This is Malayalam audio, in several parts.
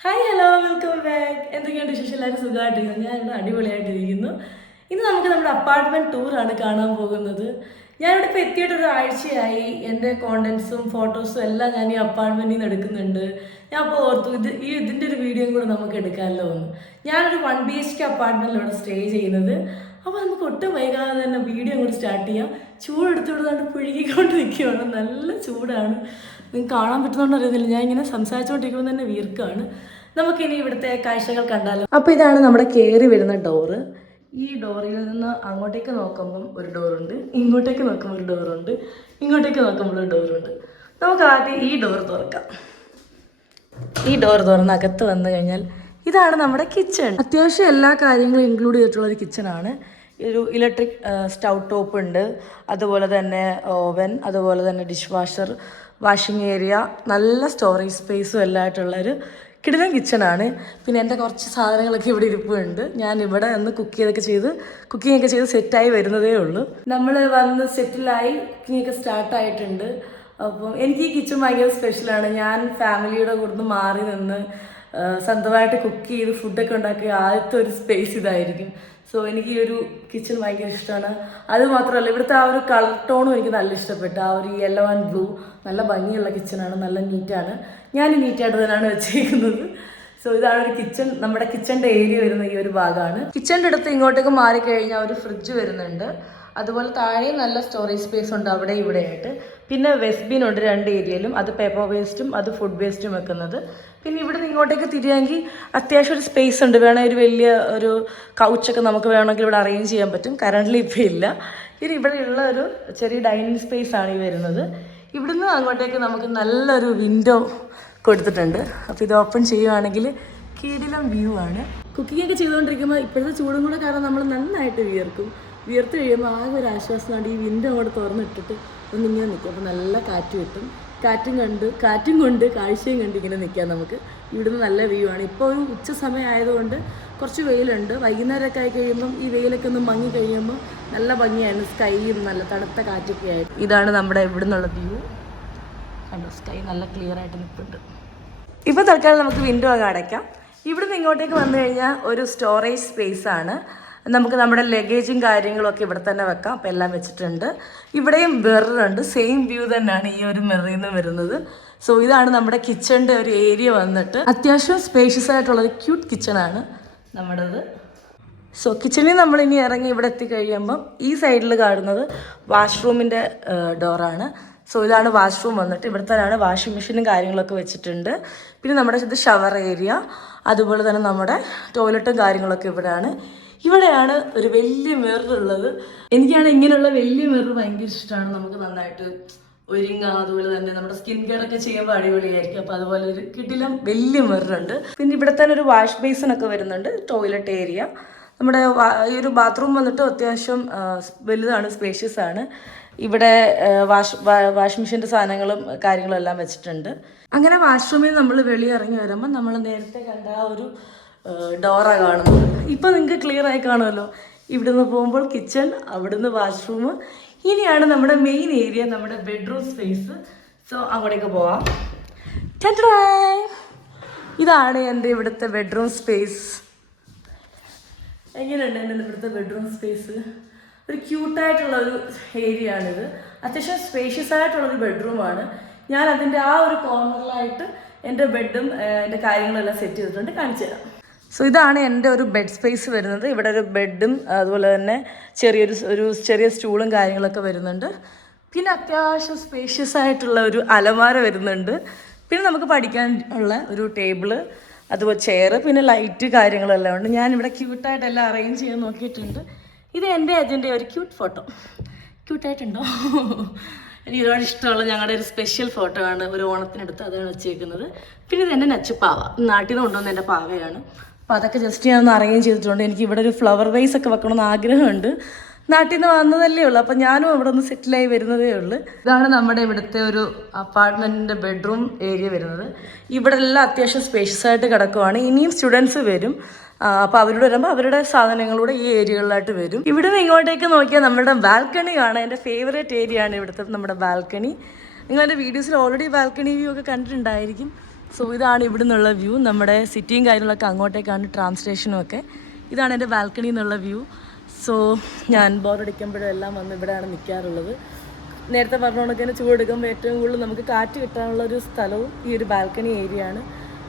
Hi hello welcome back. എന്തൊക്കെയുണ്ട് വിശേഷം? എല്ലാവരും സുഖമായിട്ടിരിക്കുന്നു. ഞാൻ ഇവിടെ അടിപൊളിയായിട്ടിരിക്കുന്നു. ഇന്ന് നമുക്ക് നമ്മുടെ അപ്പാർട്ട്മെൻറ്റ് ടൂറാണ് കാണാൻ പോകുന്നത്. ഞാനിവിടെ ഇപ്പോൾ എത്തിയിട്ട് ഒരു ആഴ്ചയായി. എൻ്റെ കോണ്ടൻസും ഫോട്ടോസും എല്ലാം ഞാൻ ഈ അപ്പാർട്ട്മെൻറ്റിൽ നിന്ന് എടുക്കുന്നുണ്ട്. ഞാൻ അപ്പോൾ ഓർത്തു ഇതിൻ്റെ ഒരു വീഡിയോയും കൂടെ നമുക്ക് എടുക്കാമല്ലോ എന്ന്. ഞാനൊരു 1 BHK അപ്പാർട്ട്മെൻറ്റിലാണ് സ്റ്റേ ചെയ്യുന്നത്. അപ്പോൾ നമുക്ക് ഒട്ടും വൈകാതെ തന്നെ വീഡിയോ അങ്ങോട്ട് സ്റ്റാർട്ട് ചെയ്യാം. ചൂടെടുത്തുകൊണ്ട് പുഴുകിക്കൊണ്ട് നിൽക്കുകയാണ്. നല്ല ചൂടാണ്. നിങ്ങൾക്ക് കാണാൻ പറ്റുന്നുണ്ടോ അറിയത്തില്ല. ഞാൻ ഇങ്ങനെ സംസാരിച്ചുകൊണ്ടിരിക്കുമ്പോൾ തന്നെ വീർക്കാണ്. നമുക്കിനി ഇവിടുത്തെ കാഴ്ചകൾ കണ്ടാലോ. അപ്പോൾ ഇതാണ് നമ്മുടെ കയറി വരുന്ന ഡോറ്. ഈ ഡോറിൽ നിന്ന് അങ്ങോട്ടേക്ക് നോക്കുമ്പം ഒരു ഡോറുണ്ട്, ഇങ്ങോട്ടേക്ക് നോക്കുമ്പോൾ ഒരു ഡോറുണ്ട്, ഇങ്ങോട്ടേക്ക് നോക്കുമ്പോൾ ഒരു ഡോറുണ്ട്. നമുക്ക് ആദ്യം ഈ ഡോർ തുറക്കാം. ഈ ഡോർ തുറന്ന് അകത്ത് വന്നു കഴിഞ്ഞാൽ ഇതാണ് നമ്മുടെ കിച്ചൺ. അത്യാവശ്യം എല്ലാ കാര്യങ്ങളും ഇൻക്ലൂഡ് ചെയ്തിട്ടുള്ള ഒരു കിച്ചണാണ്. ഒരു ഇലക്ട്രിക് സ്റ്റൗ ടോപ്പ് ഉണ്ട്, അതുപോലെ തന്നെ ഓവൻ, അതുപോലെ തന്നെ ഡിഷ് വാഷർ, വാഷിംഗ് ഏരിയ, നല്ല സ്റ്റോറേജ് സ്പേസും എല്ലാം ആയിട്ടുള്ളൊരു കിടിലൻ കിച്ചണാണ്. പിന്നെ എൻ്റെ കുറച്ച് സാധനങ്ങളൊക്കെ ഇവിടെ ഇരിപ്പുണ്ട്. ഞാൻ ഇവിടെ ഒന്ന് കുക്കിംഗ് ഒക്കെ ചെയ്ത് സെറ്റായി വരുന്നതേ ഉള്ളൂ. നമ്മൾ വന്ന് സെറ്റിലായി, കുക്കിംഗ് ഒക്കെ സ്റ്റാർട്ടായിട്ടുണ്ട്. അപ്പം എനിക്ക് ഈ കിച്ചൺ ഭയങ്കര സ്പെഷ്യലാണ്. ഞാൻ ഫാമിലിയുടെ കൂടെ മാറി നിന്ന് സ്വന്തമായിട്ട് കുക്ക് ചെയ്ത് ഫുഡൊക്കെ ഉണ്ടാക്കിയ ആദ്യത്തെ ഒരു സ്പേസ് ഇതായിരിക്കും. സോ എനിക്ക് ഈ ഒരു കിച്ചൺ ഭയങ്കര ഇഷ്ടമാണ്. അത് മാത്രമല്ല, ഇവിടുത്തെ ആ ഒരു കളർ ടോണും എനിക്ക് നല്ല ഇഷ്ടപ്പെട്ടു. ആ ഒരു യെല്ലോ ആൻഡ് ബ്ലൂ നല്ല ഭംഗിയുള്ള കിച്ചണാണ്, നല്ല നീറ്റാണ്. ഞാൻ നീറ്റായിട്ട് തന്നെയാണ് വെച്ചേക്കുന്നത്. സോ ഇതാണ് ഒരു കിച്ചൺ. നമ്മുടെ കിച്ചണിൻ്റെ ഏരിയ വരുന്ന ഈ ഒരു ഭാഗമാണ്. കിച്ചണിൻ്റെ അടുത്ത് ഇങ്ങോട്ടേക്ക് മാറിക്കഴിഞ്ഞാൽ ഒരു ഫ്രിഡ്ജ് വരുന്നുണ്ട്. അതുപോലെ താഴെയും നല്ല സ്റ്റോറേജ് സ്പേസ് ഉണ്ട് അവിടെ ഇവിടെ ആയിട്ട്. പിന്നെ വെസ്റ്റ് ബിൻ ഉണ്ട് 2 ഏരിയയിലും. അത് പേപ്പർ വേസ്റ്റും അത് ഫുഡ് വേസ്റ്റും വെക്കുന്നത്. പിന്നെ ഇവിടെ നിന്ന് ഇങ്ങോട്ടേക്ക് തിരിയാമെങ്കിൽ അത്യാവശ്യം ഒരു സ്പേസ് ഉണ്ട്. വേണമെങ്കിൽ ഒരു വലിയ ഒരു കൗച്ചൊക്കെ നമുക്ക് വേണമെങ്കിൽ ഇവിടെ അറേഞ്ച് ചെയ്യാൻ പറ്റും. കറൻ്റ് ഇപ്പോൾ ഇല്ല. ഇനി ഇവിടെയുള്ള ഒരു ചെറിയ ഡൈനിങ് സ്പേസ് ആണ് ഈ വരുന്നത്. ഇവിടുന്ന് അങ്ങോട്ടേക്ക് നമുക്ക് നല്ലൊരു വിൻഡോ കൊടുത്തിട്ടുണ്ട്. അപ്പോൾ ഇത് ഓപ്പൺ ചെയ്യുവാണെങ്കിൽ കിടിലം വ്യൂ ആണ്. കുക്കിംഗ് ഒക്കെ ചെയ്തുകൊണ്ടിരിക്കുമ്പോൾ ഇപ്പോഴത്തെ ചൂടും കൂടെ കാരണം നമ്മൾ നന്നായിട്ട് വിയർത്ത് കഴിയുമ്പോൾ ആകെ ഒരു ആശ്വാസമാണ് ഈ വിൻഡോ അങ്ങോട്ട് തുറന്നിട്ടിട്ട് ഒന്നിങ്ങനെ നിൽക്കും. അപ്പോൾ നല്ല കാറ്റ് കിട്ടും. കാറ്റും കൊണ്ട് കാഴ്ചയും കണ്ട് ഇങ്ങനെ നിൽക്കാം നമുക്ക്. ഇവിടുന്ന് നല്ല വ്യൂ ആണ്. ഇപ്പോൾ ഒരു ഉച്ച സമയം ആയതുകൊണ്ട് കുറച്ച് വെയിലുണ്ട്. വൈകുന്നേരമൊക്കെ ആയി കഴിയുമ്പം ഈ വെയിലൊക്കെ ഒന്ന് മങ്ങി കഴിയുമ്പോൾ നല്ല ഭംഗിയാണ്. സ്കൈയും നല്ല തണുത്ത കാറ്റൊക്കെ ആയിട്ട്. ഇതാണ് നമ്മുടെ ഇവിടെ നിന്നുള്ള വ്യൂ. കണ്ടോ, സ്കൈ നല്ല ക്ലിയർ ആയിട്ട് നിൽക്കുന്നുണ്ട്. ഇപ്പോൾ തൽക്കാലം നമുക്ക് വിൻഡോ ഒക്കെ അടയ്ക്കാം. ഇവിടുന്ന് ഇങ്ങോട്ടേക്ക് വന്നു കഴിഞ്ഞാൽ ഒരു സ്റ്റോറേജ് സ്പേസ് ആണ്. നമുക്ക് നമ്മുടെ ലഗേജും കാര്യങ്ങളൊക്കെ ഇവിടെ തന്നെ വെക്കാം. അപ്പോൾ എല്ലാം വെച്ചിട്ടുണ്ട്. ഇവിടെയും മിററുണ്ട്. സെയിം വ്യൂ തന്നെയാണ് ഈ ഒരു മിററിൽ നിന്ന് വരുന്നത്. സോ ഇതാണ് നമ്മുടെ കിച്ചണിൻ്റെ ഒരു ഏരിയ വന്നിട്ട്. അത്യാവശ്യം സ്പേഷ്യസ് ആയിട്ടുള്ളൊരു ക്യൂട്ട് കിച്ചണാണ് നമ്മുടേത്. സോ കിച്ചണിൽ നമ്മളിനി ഇറങ്ങി ഇവിടെ എത്തിക്കഴിയുമ്പം ഈ സൈഡിൽ കാണുന്നത് വാഷ്റൂമിൻ്റെ ഡോറാണ്. സോ ഇതാണ് വാഷ്റൂം വന്നിട്ട്. ഇവിടെ തന്നെയാണ് വാഷിംഗ് മെഷീനും കാര്യങ്ങളൊക്കെ വെച്ചിട്ടുണ്ട്. പിന്നെ നമ്മുടെ ഇത് ഷവർ ഏരിയ, അതുപോലെ തന്നെ നമ്മുടെ ടോയ്ലറ്റും കാര്യങ്ങളൊക്കെ ഇവിടെയാണ്. ഇവിടെയാണ് ഒരു വലിയ മിറർ ഉള്ളത്. എനിക്കാണ് ഇങ്ങനെയുള്ള വലിയ മിറർ ഭയങ്കര ഇഷ്ടമാണ്. നമുക്ക് നന്നായിട്ട് ഒരുങ്ങാം. അതുപോലെ തന്നെ നമ്മുടെ സ്കിൻ കെയർ ഒക്കെ ചെയ്യുമ്പോൾ അടിപൊളിയായിരിക്കും. അപ്പോൾ അതുപോലെ ഒരു കിടിലം വലിയ മിററുണ്ട്. പിന്നെ ഇവിടെ തന്നെ ഒരു വാഷ് ബേസിനൊക്കെ വരുന്നുണ്ട്. ടോയ്ലറ്റ് ഏരിയ, നമ്മുടെ ഈ ഒരു ബാത്റൂം വന്നിട്ട് അത്യാവശ്യം വലുതാണ്, സ്പേഷ്യസ് ആണ്. ഇവിടെ വാഷ് മെഷീൻ്റെ സാധനങ്ങളും കാര്യങ്ങളും എല്ലാം വെച്ചിട്ടുണ്ട്. അങ്ങനെ വാഷ്റൂമിൽ നമ്മൾ വെളിയിറങ്ങി വരുമ്പോൾ നമ്മൾ നേരത്തെ കണ്ട ആ ഒരു ഡോറാണ് കാണുന്നത്. ഇപ്പോൾ നിങ്ങൾക്ക് ക്ലിയർ ആയി കാണുമല്ലോ. ഇവിടുന്ന് പോകുമ്പോൾ കിച്ചൺ, അവിടുന്ന് വാഷ്റൂം. ഇനിയാണ് നമ്മുടെ മെയിൻ ഏരിയ, നമ്മുടെ ബെഡ്റൂം സ്പേസ്. സോ അങ്ങോട്ടേക്ക് പോവാം. ഇതാണ് എൻ്റെ ഇവിടുത്തെ ബെഡ്റൂം സ്പേസ്. എങ്ങനെയുണ്ട് എൻ്റെ ഇവിടുത്തെ ബെഡ്റൂം സ്പേസ്? ഒരു ക്യൂട്ടായിട്ടുള്ള ഒരു ഏരിയ ആണിത്. അത്യാവശ്യം സ്പേഷ്യസ് ആയിട്ടുള്ളൊരു ബെഡ്റൂമാണ്. ഞാൻ അതിൻ്റെ ആ ഒരു കോർണറിലായിട്ട് എൻ്റെ ബെഡും എൻ്റെ കാര്യങ്ങളെല്ലാം സെറ്റ് ചെയ്തിട്ടുണ്ട്. കാണിച്ചു തരാം. സോ ഇതാണ് എൻ്റെ ഒരു ബെഡ് സ്പേസ് വരുന്നത്. ഇവിടെ ഒരു ബെഡും അതുപോലെ തന്നെ ചെറിയ സ്റ്റൂളും കാര്യങ്ങളൊക്കെ വരുന്നുണ്ട്. പിന്നെ അത്യാവശ്യം സ്പേഷ്യസ് ആയിട്ടുള്ള ഒരു അലമാര വരുന്നുണ്ട്. പിന്നെ നമുക്ക് പഠിക്കാൻ ഉള്ള ഒരു ടേബിള്, അതുപോലെ ചെയർ, പിന്നെ ലൈറ്റ് കാര്യങ്ങളെല്ലാം ഉണ്ട്. ഞാനിവിടെ ക്യൂട്ടായിട്ടെല്ലാം അറേഞ്ച് ചെയ്യാൻ നോക്കിയിട്ടുണ്ട്. ഇത് എൻ്റെ അതിൻ്റെ ഒരു ക്യൂട്ടായിട്ടുണ്ടോ? എനിക്ക് ഒരുപാട് ഇഷ്ടമുള്ള ഞങ്ങളുടെ ഒരു സ്പെഷ്യൽ ഫോട്ടോ ആണ്. ഒരു ഓണത്തിനടുത്ത് അതാണ് വെച്ചേക്കുന്നത്. പിന്നെ ഇത് എൻ്റെ നച്ചുപ്പാവ, നാട്ടിൽ നിന്ന് കൊണ്ടുവന്ന എൻ്റെ പാവയാണ്. അപ്പോൾ അതൊക്കെ ജസ്റ്റ് ഞാൻ ഒന്ന് അറേഞ്ച് ചെയ്തിട്ടുണ്ട്. എനിക്ക് ഇവിടെ ഒരു ഫ്ലവർ വൈസ് ഒക്കെ വെക്കണമെന്ന് ആഗ്രഹമുണ്ട്. നാട്ടിൽ നിന്ന് വന്നതല്ലേ ഉള്ളൂ. അപ്പം ഞാനും ഇവിടെ ഒന്ന് സെറ്റിലായി വരുന്നതേ ഉള്ളൂ. ഇതാണ് നമ്മുടെ ഇവിടുത്തെ ഒരു അപ്പാർട്ട്മെൻറ്റിൻ്റെ ബെഡ്റൂം ഏരിയ വരുന്നത്. ഇവിടെ എല്ലാം അത്യാവശ്യം സ്പേഷ്യസ് ആയിട്ട് കിടക്കുവാണ്. ഇനിയും സ്റ്റുഡൻസ് വരും. അപ്പോൾ അവരോട് വരുമ്പോൾ അവരുടെ സാധനങ്ങളൂടെ ഈ ഏരിയകളിലായിട്ട് വരും. ഇവിടെ നിന്ന് ഇങ്ങോട്ടേക്ക് നോക്കിയാൽ നമ്മുടെ ബാൽക്കണി കാണാം. എൻ്റെ ഫേവറേറ്റ് ഏരിയ ആണ് ഇവിടുത്തെ നമ്മുടെ ബാൽക്കണി. നിങ്ങൾ എൻ്റെ വീഡിയോസിൽ ഓൾറെഡി ബാൽക്കണി വ്യൂ ഒക്കെ കണ്ടിട്ടുണ്ടായിരിക്കും. സോ ഇതാണ് ഇവിടെ നിന്നുള്ള വ്യൂ. നമ്മുടെ സിറ്റിയും കാര്യങ്ങളൊക്കെ അങ്ങോട്ടേക്കാണ്, ട്രാം സ്റ്റേഷനും ഒക്കെ. ഇതാണ് എൻ്റെ ബാൽക്കണിയിൽ നിന്നുള്ള വ്യൂ. സോ ഞാൻ ബോറടിക്കുമ്പോഴും എല്ലാം വന്ന് ഇവിടെയാണ് നിൽക്കാറുള്ളത്. നേരത്തെ പറഞ്ഞ കണക്ക് തന്നെ ചൂടെടുക്കുമ്പോൾ ഏറ്റവും കൂടുതൽ നമുക്ക് കാറ്റ് കിട്ടാനുള്ള ഒരു സ്ഥലവും ഈ ഒരു ബാൽക്കണി ഏരിയ ആണ്.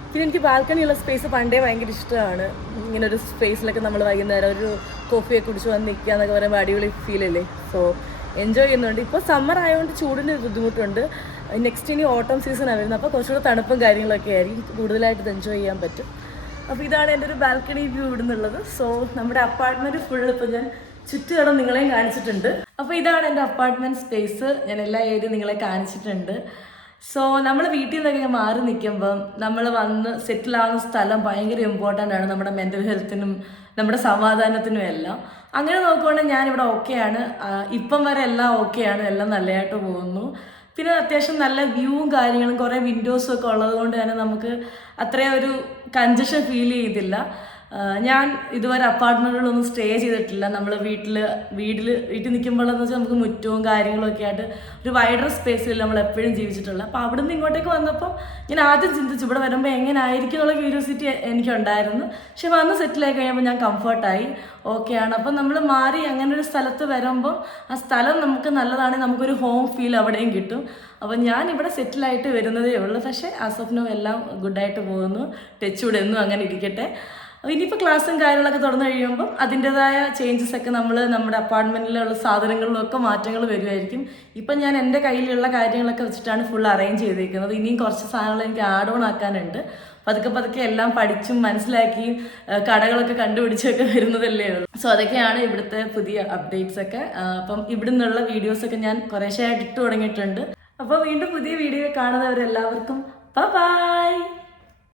പിന്നെ എനിക്ക് ബാൽക്കണിയുള്ള സ്പേസ് പണ്ടേ ഭയങ്കര ഇഷ്ടമാണ്. ഇങ്ങനെ ഒരു സ്പേസിലൊക്കെ നമ്മൾ വൈകുന്നേരം ഒരു കോഫിയൊക്കെ കുടിച്ച് വന്ന് നിൽക്കുക എന്നൊക്കെ പറയുമ്പോൾ അടിപൊളി ഫീലല്ലേ. സോ എൻജോയ് ചെയ്യുന്നുണ്ട്. ഇപ്പോൾ സമ്മർ ആയതുകൊണ്ട് ചൂടിന് ബുദ്ധിമുട്ടുണ്ട്. നെക്സ്റ്റ് ഇനി ഓട്ടം സീസണാണ് വരുന്നത്, അപ്പോൾ കുറച്ചുകൂടെ തണുപ്പും കാര്യങ്ങളൊക്കെ ആയിരിക്കും, കൂടുതലായിട്ട് ഇത് എൻജോയ് ചെയ്യാൻ പറ്റും. അപ്പോൾ ഇതാണ് എൻ്റെ ഒരു ബാൽക്കണി വ്യൂ ഇവിടെ നിന്നുള്ളത്. സോ നമ്മുടെ അപ്പാർട്ട്മെൻറ്റ് ഫുൾ ഇപ്പോൾ ഞാൻ ചുറ്റുകടം നിങ്ങളെയും കാണിച്ചിട്ടുണ്ട്. അപ്പോൾ ഇതാണ് എൻ്റെ അപ്പാർട്ട്മെൻറ്റ് സ്പേസ്. ഞാൻ എല്ലാ ഏരിയയും നിങ്ങളെ കാണിച്ചിട്ടുണ്ട്. സോ നമ്മൾ വീട്ടിൽ നിന്നൊക്കെ മാറി നിൽക്കുമ്പം നമ്മൾ വന്ന് സെറ്റിലാവുന്ന സ്ഥലം ഭയങ്കര ഇമ്പോർട്ടൻ്റ് ആണ് നമ്മുടെ മെൻ്റൽ ഹെൽത്തിനും നമ്മുടെ സമാധാനത്തിനും എല്ലാം. അങ്ങനെ നോക്കുവാണെങ്കിൽ ഞാനിവിടെ ഓക്കെയാണ്. ഇപ്പം വരെ എല്ലാം ഓക്കെയാണ്, എല്ലാം നല്ലതായിട്ട് പോകുന്നു. പിന്നെ അത്യാവശ്യം നല്ല വ്യൂവും കാര്യങ്ങളും കുറേ വിൻഡോസും ഒക്കെ ഉള്ളത് കൊണ്ട് തന്നെ നമുക്ക് അത്രയും ഒരു കൺജഷൻ ഫീൽ ചെയ്തില്ല. ഞാൻ ഇതുവരെ അപ്പാർട്ട്മെൻറ്റുകളൊന്നും സ്റ്റേ ചെയ്തിട്ടില്ല. നമ്മൾ വീട്ടിൽ നിൽക്കുമ്പോഴെന്ന് വെച്ചാൽ നമുക്ക് മുറ്റവും കാര്യങ്ങളൊക്കെ ആയിട്ട് ഒരു വൈഡർ സ്പേസിൽ നമ്മൾ എപ്പോഴും ജീവിച്ചിട്ടുള്ളത്. അപ്പോൾ അവിടെ നിന്ന് ഇങ്ങോട്ടേക്ക് വന്നപ്പോൾ ഞാൻ ആദ്യം ചിന്തിച്ചു ഇവിടെ വരുമ്പോൾ എങ്ങനെ ആയിരിക്കും എന്നുള്ള ക്യൂരിയോസിറ്റി എനിക്കുണ്ടായിരുന്നു. പക്ഷെ വന്ന് സെറ്റിലായി കഴിയുമ്പോൾ ഞാൻ കംഫർട്ടായി, ഓക്കെയാണ്. അപ്പം നമ്മൾ മാറി അങ്ങനെ ഒരു സ്ഥലത്ത് വരുമ്പോൾ ആ സ്ഥലം നമുക്ക് നല്ലതാണെങ്കിൽ നമുക്കൊരു ഹോം ഫീൽ അവിടെയും കിട്ടും. അപ്പം ഞാൻ ഇവിടെ സെറ്റിലായിട്ട് വരുന്നതേ ഉള്ളൂ. പക്ഷേ ആസ് ഓഫ് നോ എല്ലാം ഗുഡായിട്ട് പോകുന്നു. ടച്ച് വുഡ് എന്നും അങ്ങനെ ഇരിക്കട്ടെ. ഇനിയിപ്പോൾ ക്ലാസ്സും കാര്യങ്ങളൊക്കെ തുറന്നു കഴിയുമ്പോൾ അതിൻ്റെതായ ചേഞ്ചസ് ഒക്കെ നമ്മുടെ അപ്പാർട്ട്മെൻറ്റിലുള്ള സാധനങ്ങളിലും ഒക്കെ മാറ്റങ്ങൾ വരുമായിരിക്കും. ഇപ്പം ഞാൻ എൻ്റെ കയ്യിലുള്ള കാര്യങ്ങളൊക്കെ വെച്ചിട്ടാണ് ഫുൾ അറേഞ്ച് ചെയ്തിരിക്കുന്നത്. ഇനിയും കുറച്ച് സാധനങ്ങൾ എനിക്ക് ആഡ് ഓൺ ആക്കാനുണ്ട്. പതുക്കെ എല്ലാം പഠിച്ചും മനസ്സിലാക്കിയും കടകളൊക്കെ കണ്ടുപിടിച്ചൊക്കെ വരുന്നതല്ലേ ഉള്ളൂ. സോ അതൊക്കെയാണ് ഇവിടുത്തെ പുതിയ അപ്ഡേറ്റ്സ് ഒക്കെ. അപ്പം ഇവിടെ നിന്നുള്ള വീഡിയോസൊക്കെ ഞാൻ കുറേശ്ശെയായിട്ട് ഇട്ട് തുടങ്ങിയിട്ടുണ്ട്. അപ്പോൾ വീണ്ടും പുതിയ വീഡിയോ കാണുന്നവരെല്ലാവർക്കും ബൈ.